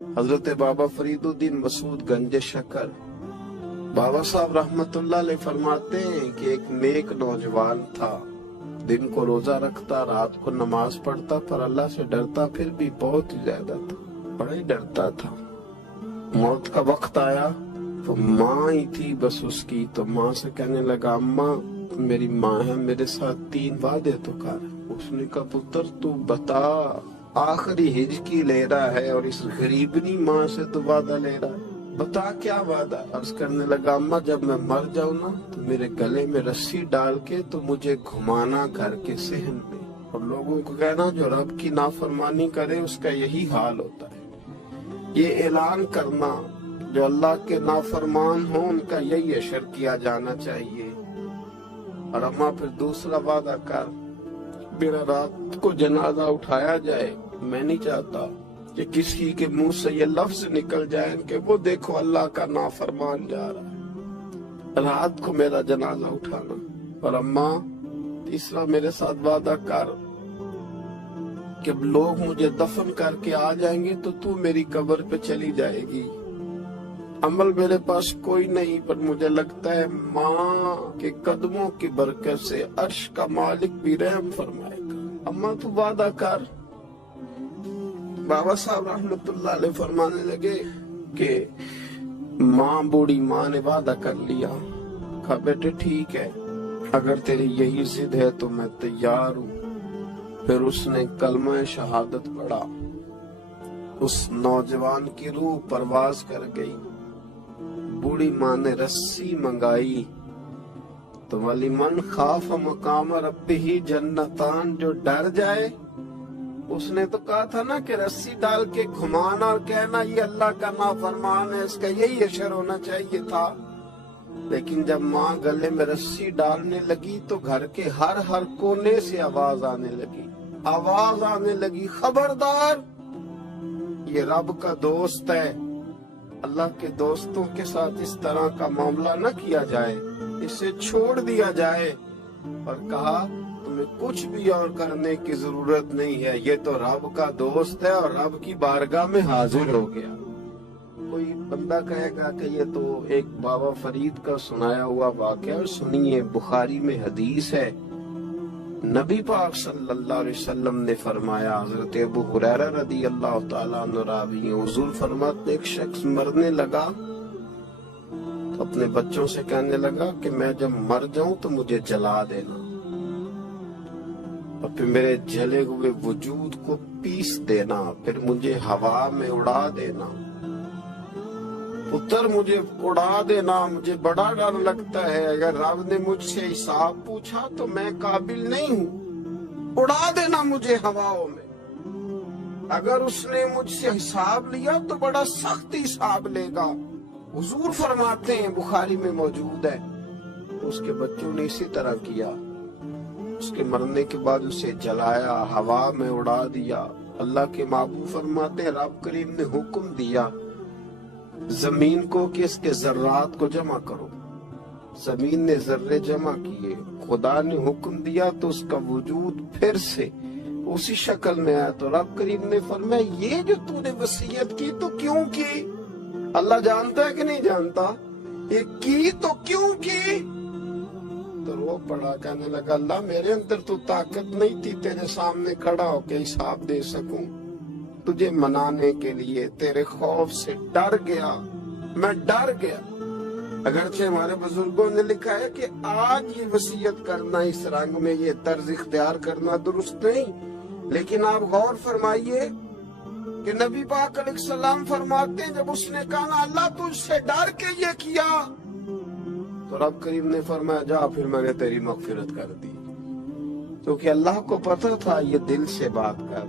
حضرت بابا فریدالدین مسعود گنج شکر بابا صاحب رحمت اللہ علیہ فرماتے ہیں کہ ایک نیک نوجوان تھا، دن کو روزہ رکھتا، رات کو نماز پڑھتا، پر اللہ سے ڈرتا پھر بھی بہت ہی زیادہ تھا، بڑا ہی ڈرتا تھا۔ موت کا وقت آیا تو ماں ہی تھی بس اس کی، تو ماں سے کہنے لگا اماں میری ماں ہے، میرے ساتھ 3 وعدے تو کر۔ اس نے کہا پتر تو بتا، آخری ہج کی لے رہا ہے اور اس غریبنی ماں سے تو وعدہ لے رہا ہے، بتا کیا وعدہ۔ عرض کرنے لگا اماں جب میں مر جاؤں نا تو میرے گلے میں رسی ڈال کے تو مجھے گھمانا گھر کے صحن میں، اور لوگوں کو کہنا جو رب کی نافرمانی کرے اس کا یہی حال ہوتا ہے۔ یہ اعلان کرنا جو اللہ کے نافرمان ہوں ان کا یہی اشر کیا جانا چاہیے۔ اور اماں پھر دوسرا وعدہ کر، میرا رات کو جنازہ اٹھایا جائے، میں نہیں چاہتا کہ کسی کے منہ سے یہ لفظ نکل جائے کہ وہ دیکھو اللہ کا نافرمان جا رہا ہے، رات کو میرا جنازہ اٹھانا۔ اور اماں تیسرا میرے ساتھ وعدہ کر کہ لوگ مجھے دفن کر کے آ جائیں گے تو میری قبر پہ چلی جائے گی، عمل میرے پاس کوئی نہیں، پر مجھے لگتا ہے ماں کے قدموں کی برکت سے عرش کا مالک بھی رحم فرمائے گا، اماں تو وعدہ کر۔ بابا صاحب رحمت اللہ علیہ فرمانے لگے کہ ماں بوڑھی ماں نے وعدہ کر لیا، کہا بیٹے ٹھیک ہے اگر تیری یہی ضد ہے تو میں تیار ہوں۔ پھر اس نے کلمہ شہادت پڑھا، اس نوجوان کی روح پرواز کر گئی۔ بوڑھی ماں نے رسی منگائی تو وَلِمَنْ خَافَ مَقَامَ رَبِّهِ جَنَّتَانِ، جو ڈر جائے، اس نے تو کہا تھا نا کہ رسی ڈال کے گھمانا اور کہنا یہ اللہ کا نافرمان ہے، اس کا یہی اشر ہونا چاہیے تھا۔ لیکن جب ماں گلے میں رسی ڈالنے لگی تو گھر کے ہر کونے سے آواز آنے لگی خبردار یہ رب کا دوست ہے، اللہ کے دوستوں کے ساتھ اس طرح کا معاملہ نہ کیا جائے، اسے چھوڑ دیا جائے۔ اور کہا تمہیں کچھ بھی اور کرنے کی ضرورت نہیں ہے، یہ تو رب کا دوست ہے اور رب کی بارگاہ میں حاضر ہو گیا۔ کوئی بندہ کہے گا کہ یہ تو ایک بابا فرید کا سنایا ہوا واقعہ، اور سنیے بخاری میں حدیث ہے، نبی پاک صلی اللہ علیہ وسلم نے فرمایا، حضرت ابو ہریرہ رضی اللہ تعالیٰ عنہ راوی، حضور فرماتے ایک شخص مرنے لگا تو اپنے بچوں سے کہنے لگا کہ میں جب مر جاؤں تو مجھے جلا دینا، اور پھر میرے جلے ہوئے وجود کو پیس دینا، پھر مجھے ہوا میں اڑا دینا، پتر مجھے اڑا دینا، مجھے بڑا ڈر لگتا ہے، اگر رب نے مجھ سے حساب پوچھا تو میں قابل نہیں ہوں، اڑا دینا مجھے ہواؤں میں، اگر اس نے مجھ سے حساب لیا تو بڑا سخت حساب لے گا۔ حضور فرماتے ہیں بخاری میں موجود ہے، اس کے بچوں نے اسی طرح کیا، اس کے مرنے کے بعد اسے جلایا، ہوا میں اڑا دیا۔ اللہ کے محبوب فرماتے ہیں رب کریم نے حکم دیا زمین کو کہ اس کے ذرات کو جمع کرو، زمین نے ذرے جمع کیے، خدا نے حکم دیا تو اس کا وجود پھر سے اسی شکل میں آیا، تو رب کریم نے فرمایا یہ جو تو نے وصیت کی تو کیوں کی؟ اللہ جانتا ہے کہ نہیں جانتا؟ یہ کی تو کیوں کی؟ تو وہ پڑا، کہنے لگا اللہ میرے اندر تو طاقت نہیں تھی تیرے سامنے کھڑا ہو کے حساب دے سکوں، تجھے منانے کے لیے تیرے خوف سے ڈر گیا، میں ڈر گیا۔ اگرچہ ہمارے بزرگوں نے لکھا ہے کہ آج یہ وصیت کرنا، اس رنگ میں یہ طرز اختیار کرنا درست نہیں، لیکن آپ غور فرمائیے کہ نبی پاک علیہ السلام فرماتے ہیں جب اس نے کہا نا اللہ تجھ سے ڈر کے یہ کیا، تو رب کریم نے فرمایا جا پھر میں نے تیری مغفرت کر دی، کیونکہ اللہ کو پتہ تھا یہ دل سے بات کر